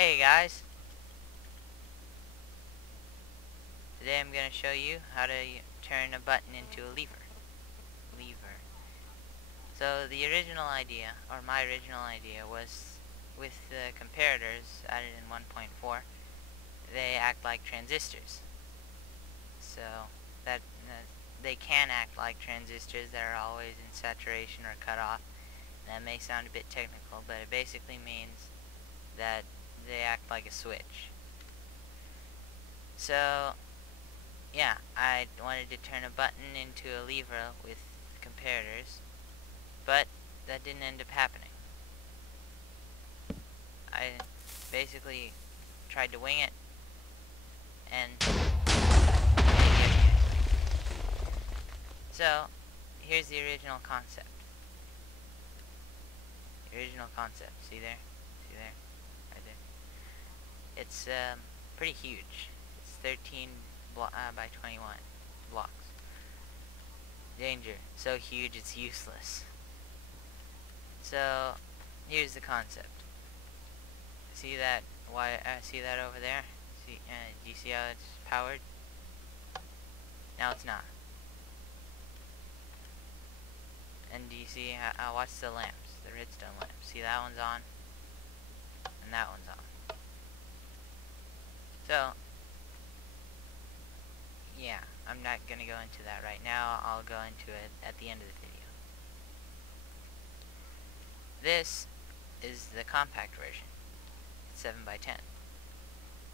Hey guys, today I'm going to show you how to turn a button into a lever. So the original idea, or my original idea, was with the comparators added in 1.4, they act like transistors. So that they can act like transistors that are always in saturation or cut off. That may sound a bit technical, but it basically means that they act like a switch. So yeah, I wanted to turn a button into a lever with comparators, but that didn't end up happening. I basically tried to wing it, and so here's the original concept. See there? See there? Right there. It's pretty huge. It's 13 by 21 blocks. Danger. So huge it's useless. So here's the concept. See that? See that over there? Do you see how it's powered? Now it's not. And do you see how? Watch the lamps, the redstone lamps. See that one's on, and that one's on. So yeah, I'm not gonna go into that right now. I'll go into it at the end of the video. This is the compact version. It's 7 by 10.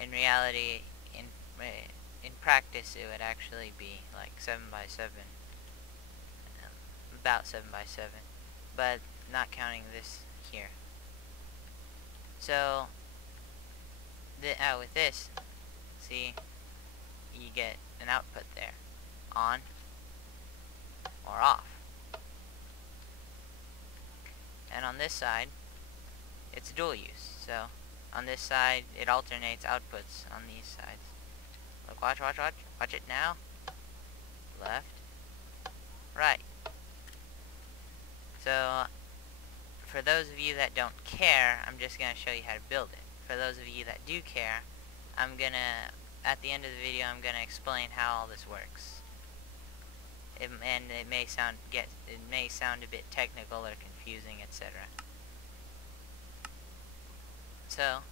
In reality, in practice, it would actually be like 7 by 7, about 7 by 7, but not counting this here. So with this, see, you get an output there, on or off. And on this side, it's dual use. So on this side, it alternates outputs on these sides. Look, watch it now. Left, right. So for those of you that don't care, I'm just going to show you how to build it. For those of you that do care, at the end of the video, I'm going to explain how all this works. It may sound a bit technical or confusing, etc. So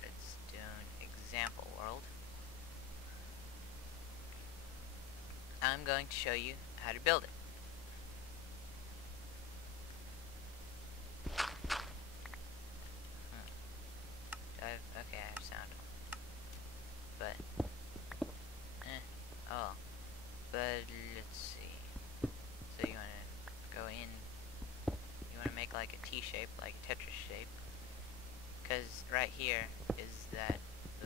let's do an example world. I'm going to show you how to build it. Okay, I have sound on. But but let's see. So you want to go in. You want to make like a T shape, like a Tetris shape, because right here is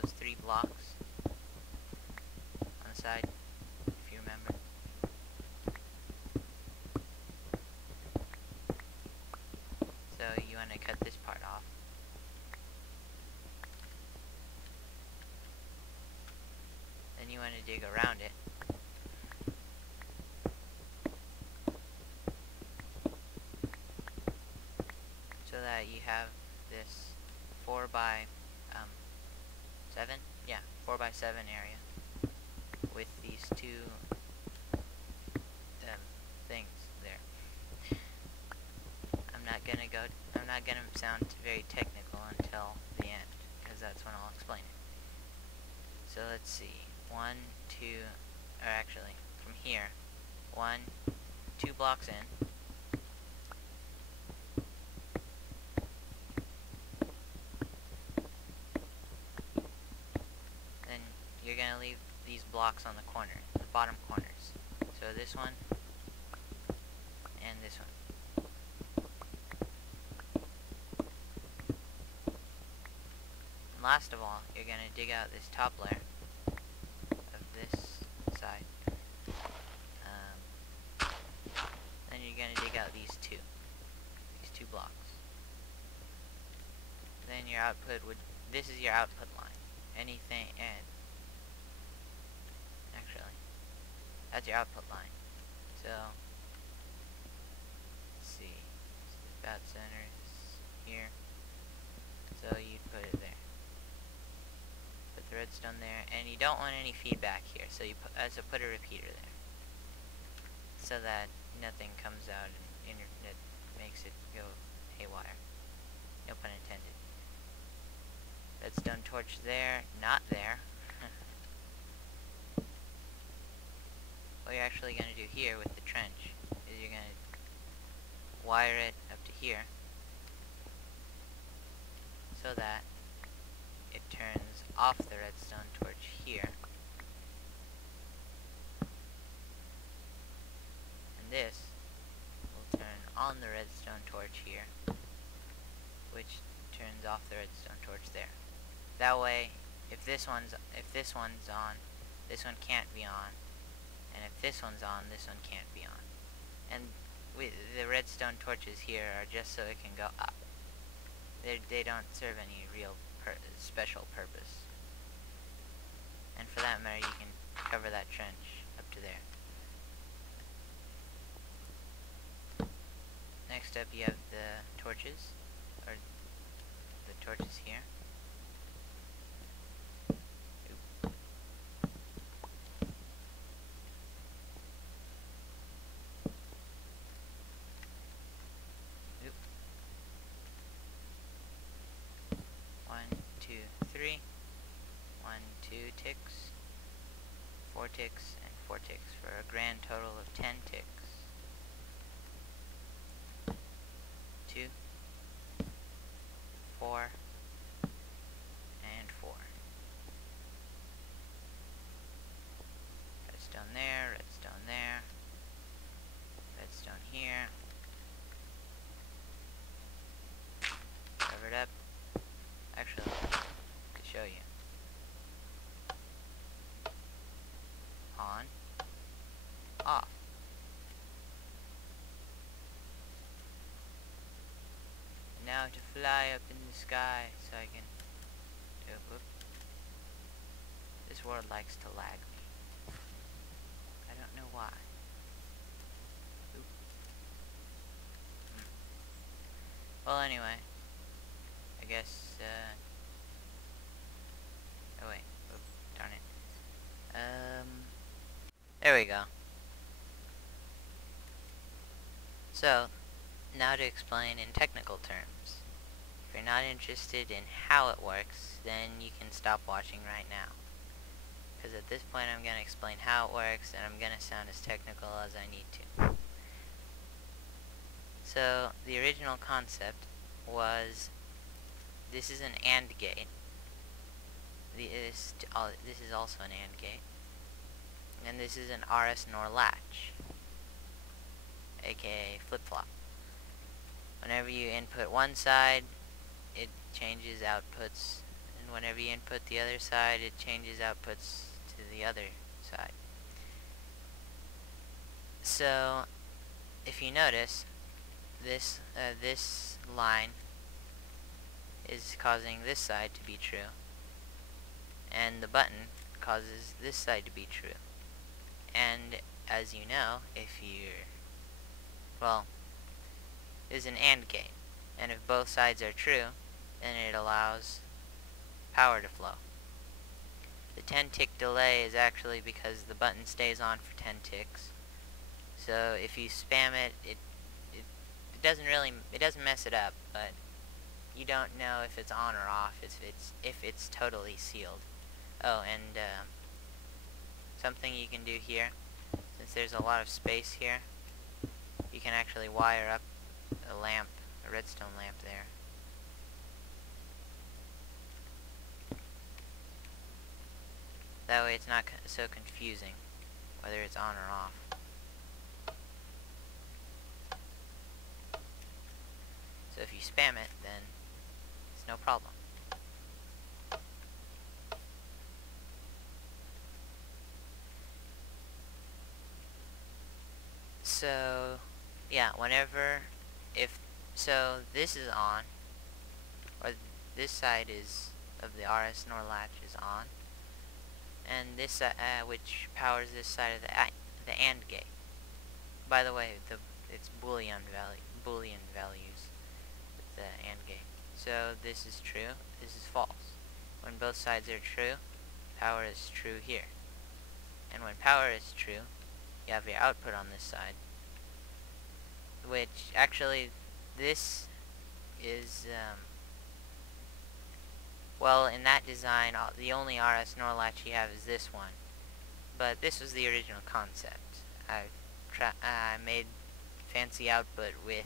those 3 blocks on the side, if you remember. So you want to cut this part off. Then you want to dig around it. So that you have this 4 by 7? Yeah, 4 by 7 area with these 2 things there. I'm not gonna sound very technical until the end, because that's when I'll explain it. So let's see. 1, 2, or actually from here, 1, 2 blocks in. Then you're gonna leave these blocks on the corner, the bottom corners. So this one and this one. And last of all, you're gonna dig out this top layer of this side. Then you're gonna dig out these two blocks. Then your output this is your output line. Anything, and actually, that's your output line. So, let's see, about center is here. So you'd put it there. redstone there, and you don't want any feedback here, so put a repeater there, so that nothing comes out and it makes it go haywire. No pun intended. Redstone torch there, not there. What you're actually going to do here with the trench is you're going to wire it up to here, so that it turns off the redstone torch here, and this will turn on the redstone torch here, which turns off the redstone torch there. That way, if this one's on, this one can't be on, and if this one's on, this one can't be on. And the redstone torches here are just so it can go up. They don't serve any real special purpose. And for that matter, you can cover that trench up to there. Next up, you have the torches, or the torches here. Three. 1, 2 ticks, 4 ticks, and 4 ticks for a grand total of 10 ticks. 2, 4, and 4. Redstone there, redstone there, redstone here. Cover it up. Actually, I could show you. On, off. Now to fly up in the sky so I can do whoop. This world likes to lag me. I don't know why. Oop. Well, anyway, I guess, oh wait, oop, darn it. There we go. So, now to explain in technical terms. If you're not interested in how it works, then you can stop watching right now. Because at this point I'm going to explain how it works, and I'm going to sound as technical as I need to. So, the original concept was, this is an AND gate. This is also an AND gate. And this is an RS NOR latch, aka flip-flop. Whenever you input one side, it changes outputs, and whenever you input the other side, it changes outputs to the other side. So, if you notice, this line is causing this side to be true, and the button causes this side to be true. And as you know, if you're, well, is an AND gate, and if both sides are true, then it allows power to flow. The 10 tick delay is actually because the button stays on for 10 ticks. So if you spam it, it doesn't mess it up, but you don't know if it's on or off, if it's totally sealed. Oh, and something you can do here, since there's a lot of space here, you can actually wire up a lamp, a redstone lamp there. That way it's not so confusing whether it's on or off. So if you spam it, then it's no problem. So, yeah, so this is on, or this side of the RS NOR latch is on, and this which powers this side of the AND gate. By the way, it's Boolean values with the AND gate. So this is true, this is false. When both sides are true, power is true here. And when power is true, you have your output on this side, which actually this is, well, in that design, the only RS NOR latch you have is this one. But this was the original concept. I made fancy output with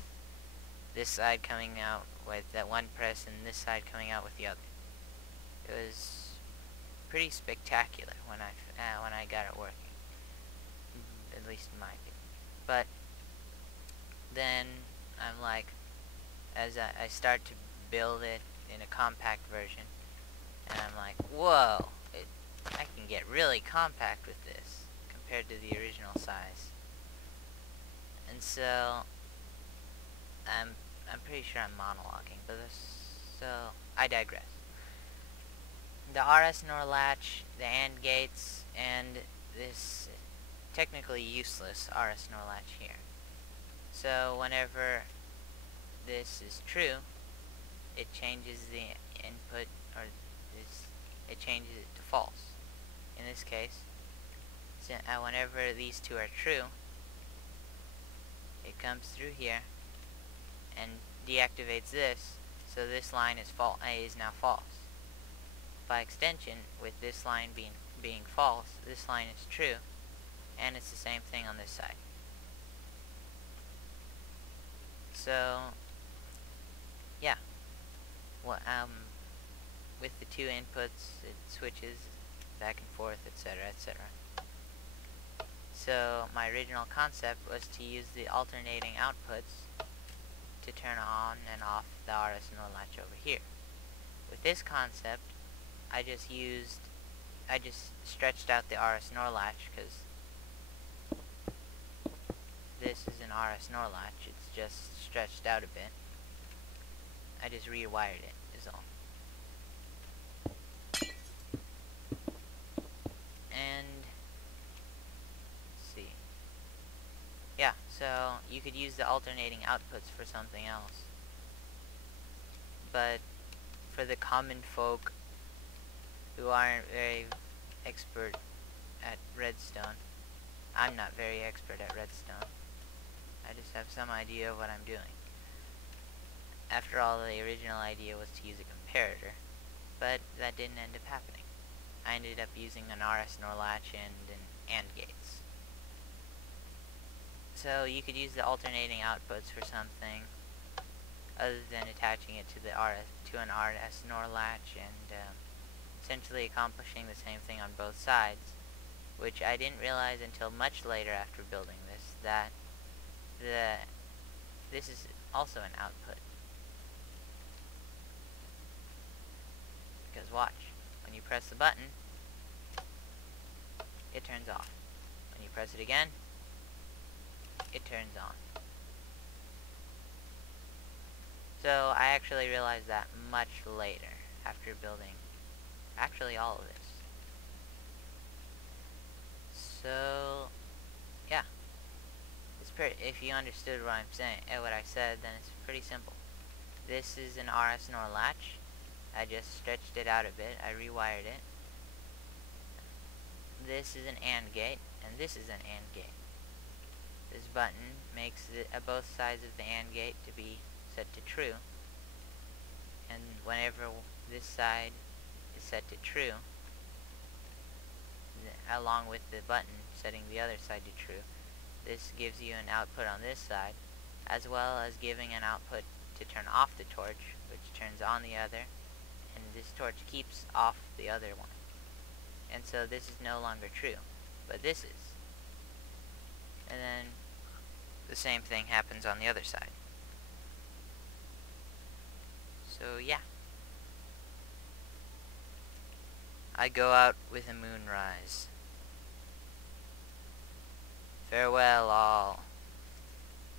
this side coming out with that one press and this side coming out with the other. It was pretty spectacular when I got it working, at least in my opinion. But then I'm like, as I start to build it in a compact version, and I'm like, whoa, I can get really compact with this compared to the original size. And so I'm pretty sure I'm monologuing, but so I digress. The RS NOR latch, the AND gates, and this technically useless RS NOR latch here. So whenever this is true, it changes the input, or it changes it to false. In this case, whenever these two are true, it comes through here and deactivates this, so this line is now false. By extension, with this line being false, this line is true, and it's the same thing on this side. So yeah, well, with the two inputs, it switches back and forth, etc., etc. So my original concept was to use the alternating outputs to turn on and off the RS NOR latch over here. With this concept, I just stretched out the RS NOR latch, because this is an RS NOR latch. It's just stretched out a bit. I just rewired it, is all. And let's see. Yeah, so you could use the alternating outputs for something else. But for the common folk who aren't very expert at Redstone, I'm not very expert at Redstone. I just have some idea of what I'm doing. After all, the original idea was to use a comparator, but that didn't end up happening. I ended up using an RS NOR latch and an AND gates. So you could use the alternating outputs for something other than attaching it to an RS NOR latch and essentially accomplishing the same thing on both sides, which I didn't realize until much later after building this, that this is also an output. Because watch, when you press the button, it turns off. When you press it again, it turns on. So I actually realized that much later, after building actually all of this. So yeah, if you understood what I'm saying, what I said, then it's pretty simple. This is an RS NOR latch. I just stretched it out a bit. I rewired it. This is an AND gate, and this is an AND gate. This button makes both sides of the AND gate to be set to true, and whenever this side is set to true, along with the button setting the other side to true, this gives you an output on this side, as well as giving an output to turn off the torch, which turns on the other, and this torch keeps off the other one. And so this is no longer true, but this is. And then the same thing happens on the other side. So yeah. I go out with a moonrise. Farewell all.